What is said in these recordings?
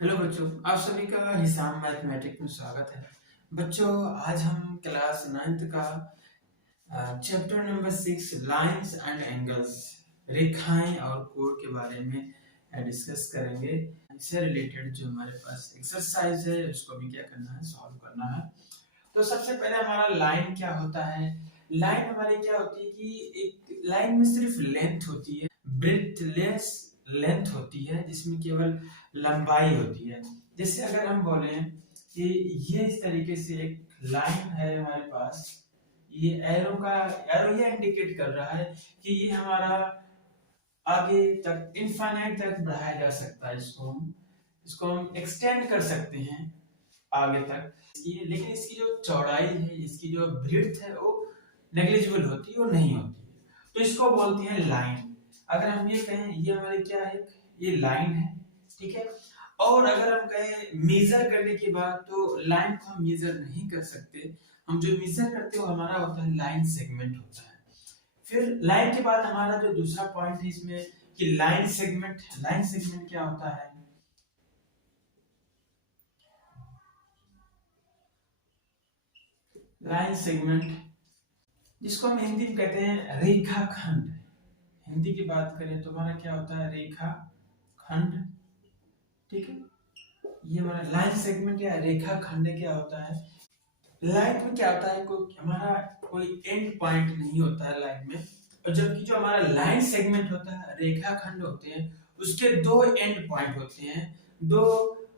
Hello बच्चों, आप सभी का हिसाब मैथमेटिक्स में स्वागत है। बच्चों, आज हम क्लास 9th का chapter number 6 lines and angles, रेखाएं और कोण के बारे में डिस्कस करेंगे। इससे रिलेटेड जो हमारे पास एक्सरसाइज है उसको भी क्या करना है, सॉल्व करना है। तो सबसे पहले हमारा लाइन क्या होता है। लाइन हमारी क्या होती है कि एक लाइन में सिर्फ लेंथ होती है, ब्रेडथलेस लेंथ होती है जिसमें केवल लंबाई होती है। जैसे अगर हम बोले कि ये इस तरीके से एक लाइन है हमारे पास, ये एरो ये इंडिकेट कर रहा है कि ये हमारा आगे तक इनफाइनाइट तक बढ़ाया जा सकता है। इसको हम एक्सटेंड कर सकते हैं आगे तक। लेकिन इसकी जो चौड़ाई है, इसकी जो ब्रीड्थ है वो नेग्लिजिबल होती है, वो नहीं होती है। तो इसको बोलते हैं लाइन। अगर हम ये कहें ये हमारी क्या है, ये लाइन है, ठीक है। और अगर हम कहें मेजर करने की बात, तो लाइन को हम मेजर नहीं कर सकते। हम जो मेजर करते हैं वो हमारा होता है लाइन सेगमेंट होता है। फिर लाइन के बाद हमारा जो दूसरा पॉइंट है इसमें कि लाइन सेगमेंट क्या होता है। लाइन सेगमेंट जिसको हम हिंदी में कहते हैं रेखाखंड। हिंदी की बात करें तो हमारा क्या होता है, रेखाखंड, ठीक है। ये हमारा लाइन सेगमेंट या रेखाखंड क्या होता है। लाइन में क्या होता है, कोई एंड पॉइंट नहीं होता है लाइन में। और जबकि जो हमारा लाइन सेगमेंट होता है, रेखाखंड होते हैं, उसके दो एंड पॉइंट होते हैं, दो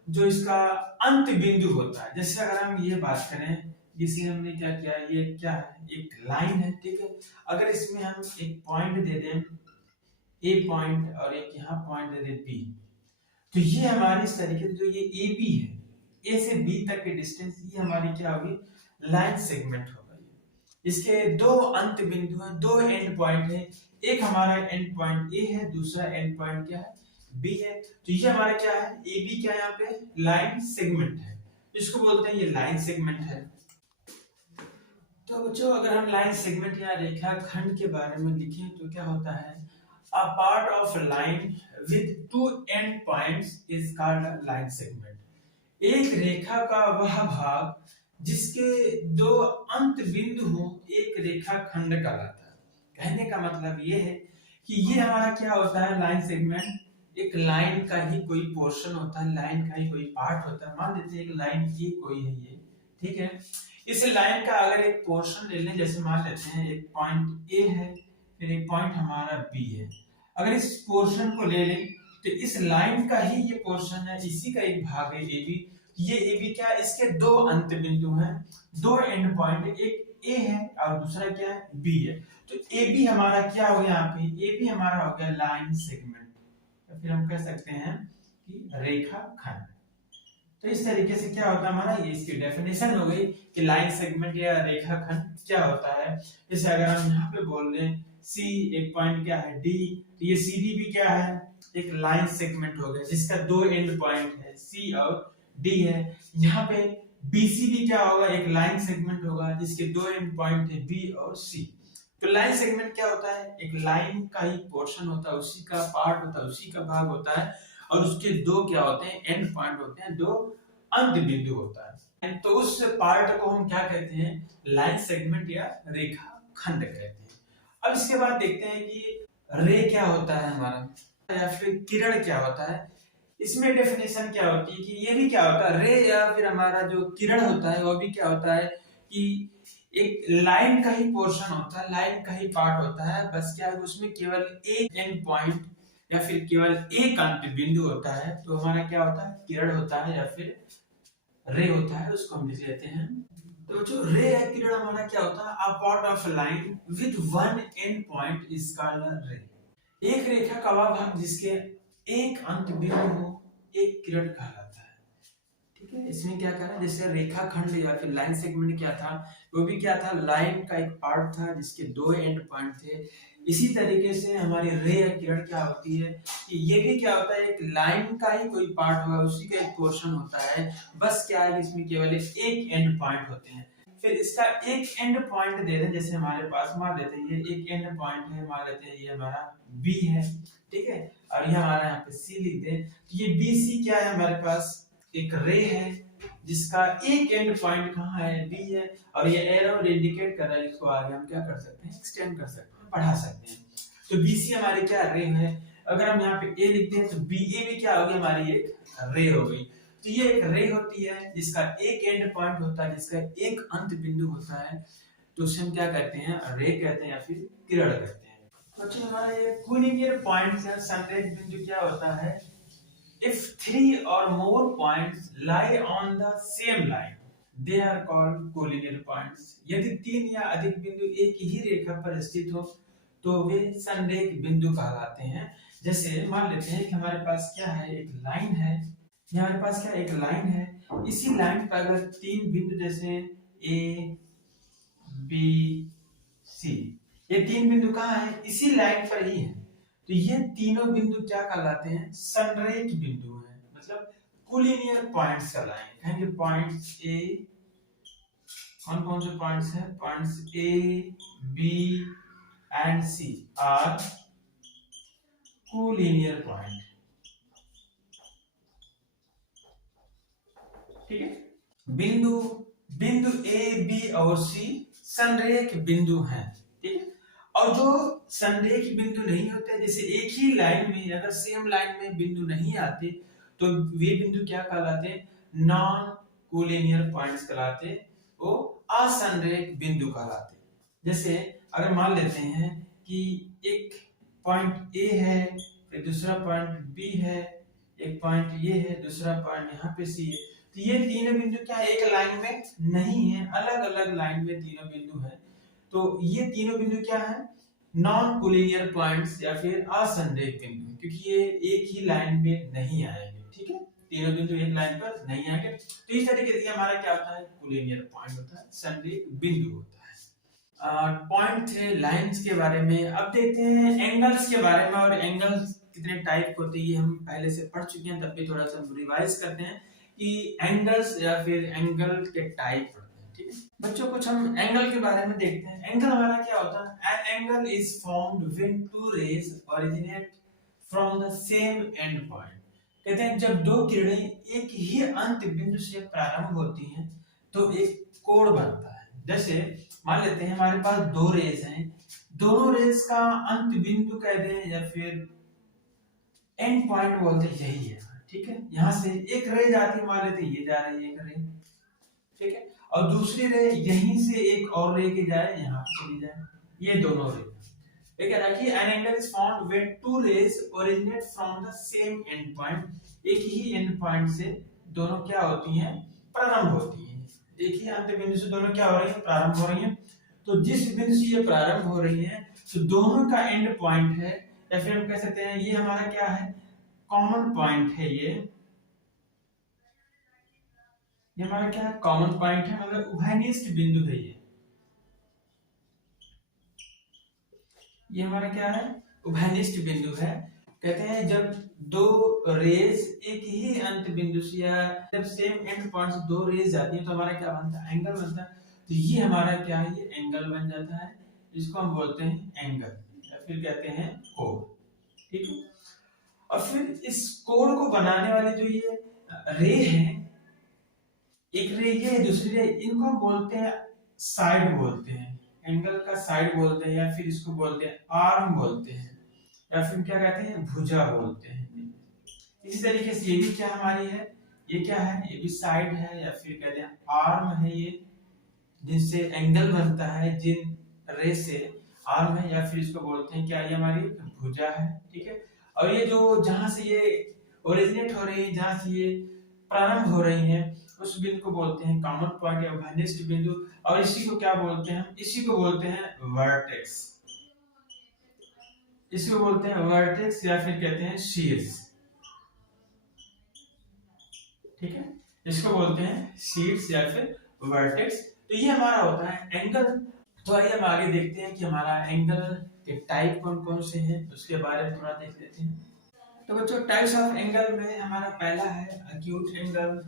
जो इसका अंत बिंदु होता है। जैसे अगर हम ये बात करें, जिसे हमने क्या किया, ये क्या है, एक लाइन है, ठीक है। अगर इसमें हम एक पॉइंट दे दें ए पॉइंट और एक यहाँ पॉइंट दे दें बी, तो ये हमारी इस तरीके से जो ये ए बी है, ए से बी तक की डिस्टेंस, ये हमारी क्या होगी, लाइन सेगमेंट होगा। इसके दो अंत बिंदु हैं, दो एंड पॉइंट है। एक हमारा एंड पॉइंट ए है, दूसरा एंड पॉइंट क्या है, बी है। तो ये हमारा क्या है, ए बी क्या है, यहाँ पे लाइन सेगमेंट है। इसको बोलते हैं ये लाइन सेगमेंट है। तो बच्चों, अगर हम लाइन सेगमेंट या रेखाखंड के बारे में लिखें तो क्या होता है, a part of line with two and points is called line segment. एक रेखा का वह भाग जिसके दो अंत बिंदु हो, एक रेखाखंड कहलाता है। कहने का मतलब ये है कि ये हमारा क्या होता है, लाइन सेगमेंट एक लाइन का ही कोई पोर्शन होता है, लाइन का ही कोई पार्ट होता है। मान लेते हैं एक लाइन की कोई है ये, ठीक है। इस लाइन का अगर एक पोर्शन ले लें, जैसे मान लेते हैं एक पॉइंट ए है, फिर एक पॉइंट हमारा बी है। अगर इस पोर्शन को ले लें तो इस लाइन का ही ये पोर्शन है, इसी का एक भाग है ए बी। ये ए बी क्या है, इसके दो अंत बिंदु हैं, दो एंड पॉइंट, एक ए है और दूसरा क्या है, बी है। तो ए बी हमारा क्या हो गया, यहाँ पे ए बी हमारा हो गया लाइन सेगमेंट, तो फिर हम कह सकते हैं कि रेखाखंड। तो इस तरीके से क्या होता है हमारा, ये इसकी डेफिनेशन हो गई कि लाइन सेगमेंट या रेखाखंड क्या होता है। जैसे अगर हम यहाँ पे बोल दें सी एक पॉइंट क्या है डी, तो ये सी डी भी क्या है, एक लाइन सेगमेंट हो गया जिसका दो एंड पॉइंट है, सी और डी है। यहाँ पे बीसी भी क्या होगा, एक लाइन सेगमेंट होगा जिसके दो एंड पॉइंट है, बी और सी। तो लाइन सेगमेंट क्या होता है, एक लाइन का ही पोर्शन होता है, उसी का पार्ट होता है, उसी का भाग होता है, और उसके दो क्या होते हैं, एंड पॉइंट होते हैं, दो अंत बिंदु होता है। तो उस पार्ट को हम क्या कहते हैं, लाइन सेगमेंट या रेखा खंड कहते हैं। अब इसके बाद देखते हैं कि रे क्या होता है हमारा, या फिर किरण क्या होता है। इसमें डेफिनेशन क्या होती है कि ये भी क्या होता है, रे या फिर हमारा जो किरण होता है वो भी क्या होता है कि एक लाइन का ही पोर्शन होता है, लाइन का ही पार्ट होता है। बस क्या है, उसमें केवल एक एंड पॉइंट या फिर केवल एक अंत बिंदु होता है। तो हमारा क्या होता है, किरण होता है या फिर रे होता है, उसको हम लिख लेते हैं। तो जो रे है, किरण हमारा क्या होता है, a part of line with one and point is called रे। एक रेखा का वह भाग जिसके एक अंत बिंदु हो, एक किरण कहलाता है। ठीक है, इसमें क्या करा, जैसे रेखाखंड या फिर लाइन सेगमेंट क्या था, वो भी क्या था, लाइन का एक पार्ट था जिसके दो एंड पॉइंट थे। इसी तरीके से हमारी रे या किरण क्या होती है कि ये भी क्या होता है, एक लाइन का ही कोई पार्ट होगा, उसी का एक पोर्शन होता है। बस क्या है, इसमें केवल एक एंड पॉइंट होते हैं। फिर इसका एक एंड पॉइंट दे दें, जैसे हमारे पास मान लेते हैं ये एक एंड पॉइंट है, मान लेते हैं ये हमारा बी है, ठीक है, और ये हमारा यहाँ पे सी लिख दे, तो ये बी सी क्या है हमारे पास एक रे है जिसका एक एंड पॉइंट कहाँ है, बी है, और ये एरो इंडिकेट कर रहा है, इसको आगे हम क्या कर सकते हैं, एक्सटेंड कर सकते हैं, बढ़ा सकते हैं। तो बीसी हमारी क्या रे है, अगर हम यहाँ पे ए लिखते हैं तो बी ए भी क्या होगी हमारी एक रे हो गई। तो ये एक रे होती है जिसका एक एंड पॉइंट होता है, जिसका एक अंत बिंदु होता है, तो उसे हम क्या कहते हैं, रे कहते हैं या फिर किरण कहते हैं। तो अच्छा हमारा ये कोलिनियर पॉइंट्स है, संरेख बिंदु क्या होता है, if three or more points lie on the same line they are called collinear points। यदि तीन या अधिक बिंदु एक ही रेखा पर स्थित हो तो वे संरेख बिंदु कहलाते हैं। जैसे मान लेते हैं कि हमारे पास क्या है, एक लाइन है, हमारे पास क्या एक लाइन है, इसी लाइन पर अगर तीन बिंदु जैसे ए बी सी, ये तीन बिंदु कहाँ है, इसी लाइन पर ही है, तो ये तीनों बिंदु क्या कहलाते हैं, संरेख बिंदु हैं, मतलब कोलिनियर पॉइंट्स कहलाएंगे। कहेंगे पॉइंट्स ए, कौन कौन से पॉइंट्स हैं, points A B and C are collinear point, ठीक है। बिंदु बिंदु ए बी और सी संरेख बिंदु हैं, ठीक है। और जो संरेख बिंदु नहीं होते, जैसे एक ही लाइन में अगर सेम लाइन में बिंदु नहीं आते तो वे बिंदु क्या कहलाते, नॉन कोलिनियर पॉइंट्स कहलाते, वो असंरेख बिंदु कहलाते। जैसे अगर मान लेते हैं कि एक पॉइंट ए है, फिर दूसरा पॉइंट बी है, एक पॉइंट ये है, दूसरा पॉइंट यहाँ पे सी है, तो ये तीनों बिंदु क्या एक लाइन में नहीं है, अलग अलग लाइन में तीनों बिंदु है, तो ये तीनों बिंदु क्या है, नॉन कोलिनियर पॉइंट्स या फिर असंरेख बिंदु, क्योंकि ये एक ही लाइन में नहीं आएंगे, ठीक है, तीनों बिंदु एक लाइन पर नहीं आएंगे, तो इस तरीके से हमारा क्या होता है, कोलिनियर पॉइंट होता है, संरेख बिंदु होता है। पॉइंट थे लाइंस के बारे में, अब देखते हैं एंगल्स के बारे में, और एंगल्स कितने टाइप होते हैं ये हम पहले से पढ़ चुके हैं, तब भी थोड़ा सा रिवाइज करते हैं कि एंगल्स या फिर एंगल के टाइप पढ़ते हैं, ठीक है बच्चों। कुछ हम एंगल के बारे में देखते हैं। एंगल हमारा क्या होता है, an angle is formed when two rays originate from the same end point. कहते हैं जब दो किरणें एक ही अंत बिंदु से प्रारंभ होती हैं तो एक कोण बनता है। जैसे मान लेते हैं हमारे पास दो रेज हैं, दोनों रेज का अंत बिंदु कह दें या फिर एंड पॉइंट बोलते हैं, यही है, ठीक है। यहां से एक रे जाती है, मान लेते हैं ये जा रही है एक रे, ठीक है, और दूसरी रे यहीं से एक और रे के जाए, यहाँ पे चली जाए, ये दोनों रे। ये कह रहा है कि an angle is formed when two rays originate from the same end point। एक ही एंड पॉइंट से दोनों क्या होती हैं, प्रारंभ होती हैं, एक ही अंत बिंदु से दोनों क्या हो रही है, प्रारंभ हो रही हैं। तो जिस बिंदु से ये प्रारंभ हो रही है तो दोनों का एंड पॉइंट है, या फिर हम कह सकते हैं ये हमारा क्या है, कॉमन पॉइंट है, ये हमारा क्या है, कॉमन पॉइंट है, मतलब उभयनिष्ठ बिंदु है, ये हमारा क्या है, उभयनिष्ठ बिंदु है। कहते हैं जब दो रेज एक ही अंत बिंदु से या जब सेम एंड पॉइंट से दो रेज जाती है तो हमारा क्या बनता है, एंगल बनता है। तो ये हमारा क्या है, ये एंगल बन जाता है, जिसको हम बोलते हैं एंगल या फिर कहते हैं कोण, ठीक है। और फिर इस कोण को बनाने वाले जो ये रे हैं, एक रे ये दूसरी रे, इनको हम बोलते हैं साइड बोलते हैं, एंगल का साइड बोलते हैं, या फिर इसको बोलते हैं आर्म बोलते हैं, या फिर क्या कहते हैं, भुजा बोलते हैं। इसी तरीके से ये भी क्या हमारी है, ये क्या है, ये भी साइड है या फिर कहते हैं आर्म है, ये जिनसे एंगल बनता है, जिन रे से आर्म है, या फिर इसको बोलते हैं क्या, ये हमारी भुजा है, ठीक है। और ये जो जहां से ये ओरिजिनेट हो रही है, जहां से ये प्रारंभ हो रही है, उस बिंदु को बोलते हैं कॉमन पॉइंट या उभयनिष्ठ बिंदु, और इसी को क्या बोलते हैं, इसी को बोलते हैं वर्टेक्स, इसको बोलते हैं वर्टेक्स या फिर कहते हैं शीर्ष, ठीक है, इसको बोलते हैं शीर्ष या फिर वर्टेक्स। तो ये हमारा होता है एंगल। तो आइए हम आगे देखते हैं कि हमारा एंगल के टाइप कौन कौन से हैं, उसके बारे में थोड़ा देख लेते हैं। तो बच्चों टाइप्स ऑफ एंगल में हमारा पहला है एक्यूट एंगल,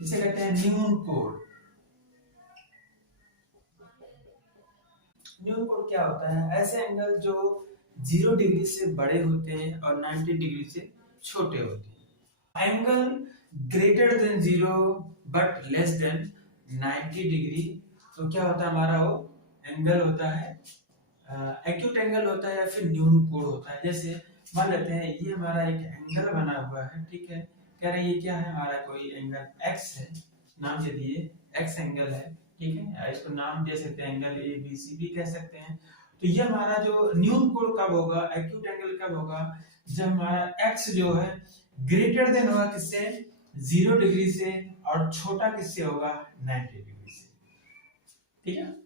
इसे कहते हैं न्यून कोण। न्यून कोण क्या होता है? ऐसे एंगल जो 0 डिग्री से बड़े होते हैं और 90 डिग्री से छोटे होते हैं। Angle greater than 0 but less than 90 degree, तो क्या होता है हमारा वो एंगल होता है एक्यूट एंगल होता है या फिर न्यून कोण होता है। जैसे मान लेते हैं ये हमारा एक एंगल बना हुआ है, ठीक है, कह रहे हैं ये क्या है हमारा कोई एंगल x है, नाम दे दिए x एंगल है, ठीक है, इसको नाम दे सकते हैं एंगल ए बी सी भी कह सकते हैं। तो ये हमारा जो न्यून कोण कब होगा, एक्यूट एंगल कब होगा, जब हमारा x जो है ग्रेटर देन होगा किससे, 0 डिग्री से, और छोटा किससे होगा, 90 डिग्री से, ठीक है।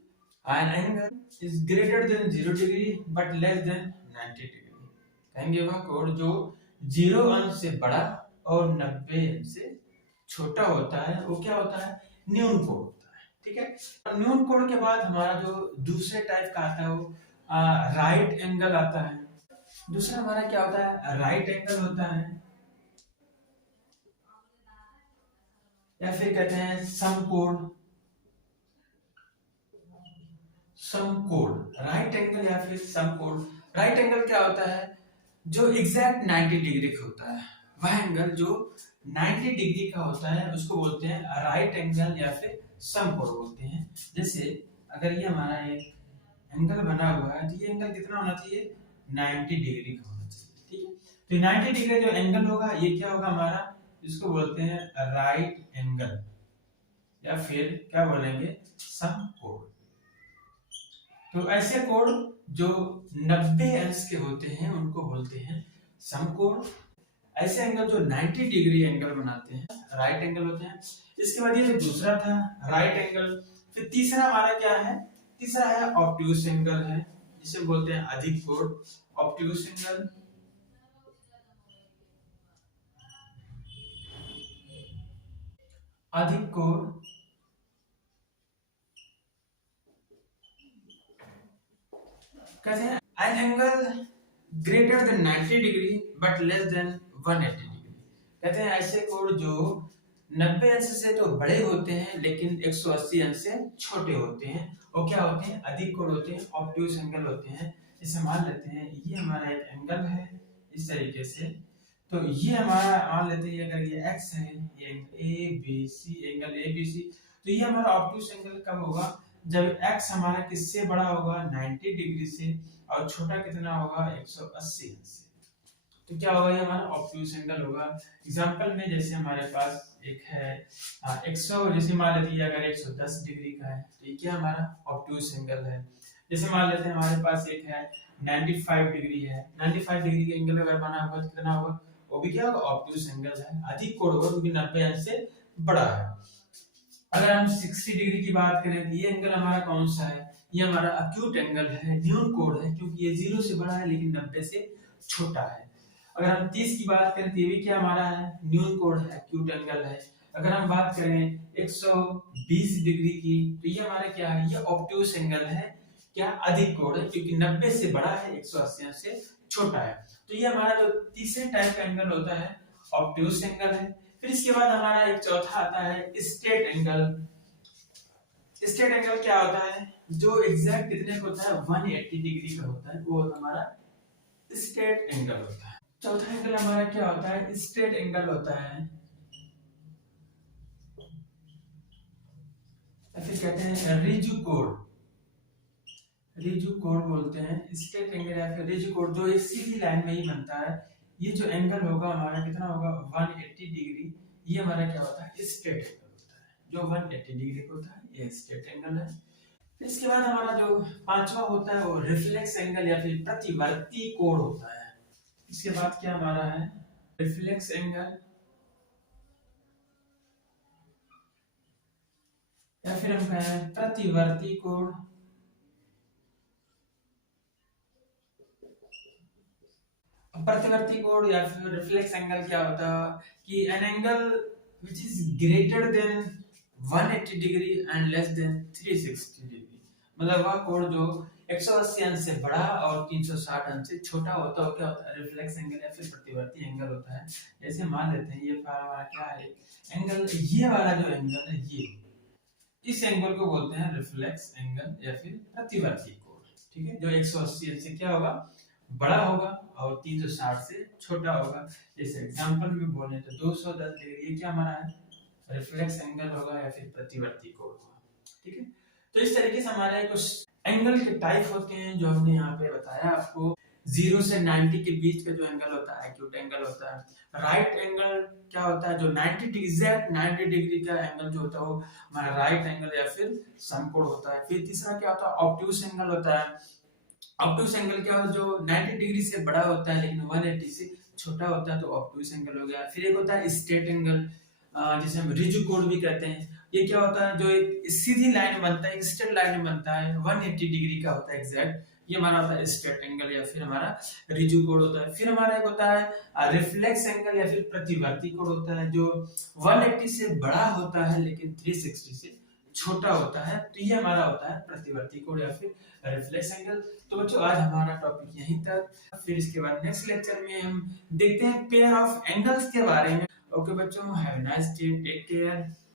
An angle is greater than 0 degree but less than 90 degree। कहेंगे वह कोण जो 0 अंश से बड़ा और 90 अंश से छोटा होता है, वो क्या होता है, न्यून कोण होता है, ठीक है। न्यून कोण के बाद हमारा जो दूसरे टाइप का आता है वो राइट एंगल आता है। दूसरा हमारा क्या होता है, राइट एंगल होता है, या फिर कहते हैं समकोण। समकोण, राइट एंगल या फिर समकोण। राइट एंगल क्या होता है, जो एग्जैक्ट 90 डिग्री का होता है, वह एंगल जो 90 डिग्री का होता है उसको बोलते हैं राइट एंगल या फिर समकोण बोलते हैं। जैसे अगर ये हमारा एक एंगल बना हुआ है तो ये एंगल कितना होना चाहिए, 90 डिग्री का होना चाहिए, ठीक है। तो 90 डिग्री जो एंगल होगा ये क्या होगा हमारा, इसको बोलते हैं राइट एंगल या फिर क्या बोलेंगे, समकोण। तो ऐसे कोण जो 90 अंश के होते हैं उनको बोलते हैं समकोण। ऐसे एंगल जो 90 डिग्री एंगल बनाते हैं राइट एंगल होते हैं। इसके बाद ये जो दूसरा था राइट एंगल, फिर तीसरा हमारा क्या है, तीसरा है ऑब्ट्यूस एंगल है, जिसे बोलते हैं अधिक कोण, ऑब्ट्यूस एंगल। अधिक कोण कहते हैं an angle greater than 90 degree but less than 180 degree. कहते हैं ऐसे कोण जो 90 अंश से तो बड़े होते हैं लेकिन 180 अंश से छोटे होते हैं, वो क्या होते हैं, अधिक कोण होते हैं, ऑब्ट्यूस एंगल होते हैं। जैसे मान लेते हैं ये हमारा एक एंगल है इस तरीके से, तो ये हमारा मान लेते हैं अगर ये x है, ये A B C angle A B C, तो ये हमारा ऑब्ट्यूस एंगल कब होगा, जब x हमारा किससे बड़ा होगा, 90 डिग्री से, और छोटा कितना होगा, 180 से। तो क्या होगा, ये हमारा ऑब्ट्यूस एंगल होगा। एग्जांपल में जैसे हमारे पास एक है 100, जैसे मान लेते हैं अगर 110 डिग्री का है तो ये क्या हमारा ऑब्ट्यूस एंगल है। जैसे मान लेते हैं हमारे पास एक है 95 डिग्री है, 95 डिग्री के एंगल अगर बना होगा तो कितना होगा, वो भी क्या होगा, ऑब्ट्यूस एंगल है, अधिक कोण होगा क्योंकि 90 अंश से बड़ा है। अगर हम 60 डिग्री की बात करें तो ये एंगल हमारा कौन सा है, ये हमारा एक्यूट एंगल है, न्यून कोण है, क्योंकि ये 0 से बड़ा है लेकिन 90 से छोटा है। अगर हम 30 की बात करें तो ये भी क्या हमारा है, न्यून कोण है, एक्यूट एंगल है। अगर हम बात करें 120 डिग्री की तो ये हमारा क्या है, ये ऑब्ट्यूस एंगल है, क्या अधिक कोण है, क्योंकि 90 से बड़ा है 180 से छोटा है। तो ये हमारा जो तीसरे टाइप का एंगल होता है ऑब्ट्यूस एंगल है। फिर इसके बाद हमारा एक चौथा आता है स्ट्रेट एंगल। स्ट्रेट एंगल क्या होता है, जो एग्जैक्ट कितने का होता है, 180 डिग्री का होता है, वो हमारा स्ट्रेट एंगल होता है। चौथा एंगल हमारा क्या होता है, स्ट्रेट एंगल होता है, फिर कहते हैं रिजु कोण। रिजु कोण बोलते हैं, स्ट्रेट एंगल या फिर रिजु कोण, जो एक सीधी लाइन में ही बनता है। ये जो एंगल होगा हमारा कितना होगा, 180 डिग्री, ये हमारा क्या होता है, स्ट्रेट एंगल होता है, जो 180 डिग्री का होता है, ये स्ट्रेट एंगल है। फिर इसके बाद हमारा जो पांचवा होता है वो रिफ्लेक्स एंगल या फिर प्रतिवर्ती कोण होता है। इसके बाद क्या हमारा है, रिफ्लेक्स एंगल या फिर हम कहें प्रतिवर्ती कोण। प्रतिवर्ती कोण या फिर रिफ्लेक्स एंगल क्या होता है कि an angle which is greater than 180 degree and less than 360 degree, मतलब वह कोण जो 180 अंश से बड़ा और 360 अंश से छोटा होता है, क्या होता है, रिफ्लेक्स एंगल या फिर प्रतिवर्ती एंगल होता है। जैसे मान लेते हैं ये हमारा क्या है, एंगल, ये वाला जो एंगल है, ये इस एंगल को बोलते हैं रिफ्लेक्स एंगल या फिर प्रतिवर्ती कोण, ठीक है, जो 180 अंश से क्या होगा, बड़ा होगा और 360 से छोटा होगा। जैसे एग्जांपल में बोले तो 210 डिग्री, ये क्या हमारा है, रिफ्लेक्स एंगल होगा या फिर प्रतिवर्ती कोण होगा, ठीक है। तो इस तरीके से हमारे कुछ एंगल के टाइप होते हैं जो हमने यहाँ पे बताया आपको। 0 से 90 के बीच का जो एंगल होता है एक्यूट एंगल होता है। राइट एंगल क्या होता है, जो 90 एग्जैक्ट 90 डिग्री का एंगल जो होता है वो हमारा राइट एंगल या फिर समकोण होता है। फिर तीसरा क्या होता है, ऑब्ट्यूस एंगल होता है। ऑब्ट्यूस एंगल क्या होता है, जो 90 डिग्री से बड़ा होता है लेकिन 180 से छोटा होता है, तो ऑब्ट्यूस एंगल हो गया। फिर एक होता है स्ट्रेट एंगल, जिसे हम रिजु कोण भी कहते हैं। ये क्या होता है, जो एक सीधी लाइन बनता है, एक स्ट्रेट लाइन बनता है, 180 डिग्री का होता है एग्जैक्ट, ये हमारा होता है स्ट्रेट एंगल या फिर हमारा रिजु कोण होता है। फिर हमारा एक होता है रिफ्लेक्स एंगल या फिर प्रतिवर्ती कोण होता है, जो 180 से बड़ा होता है लेकिन 360 से छोटा होता है, तो ये हमारा होता है प्रतिवर्ती कोण या फिर रिफ्लेक्स एंगल। तो बच्चों आज हमारा टॉपिक यहीं तक, फिर इसके बाद नेक्स्ट लेक्चर में हम देखते हैं पेयर ऑफ एंगल्स के बारे में। ओके बच्चों, have a nice day, take care.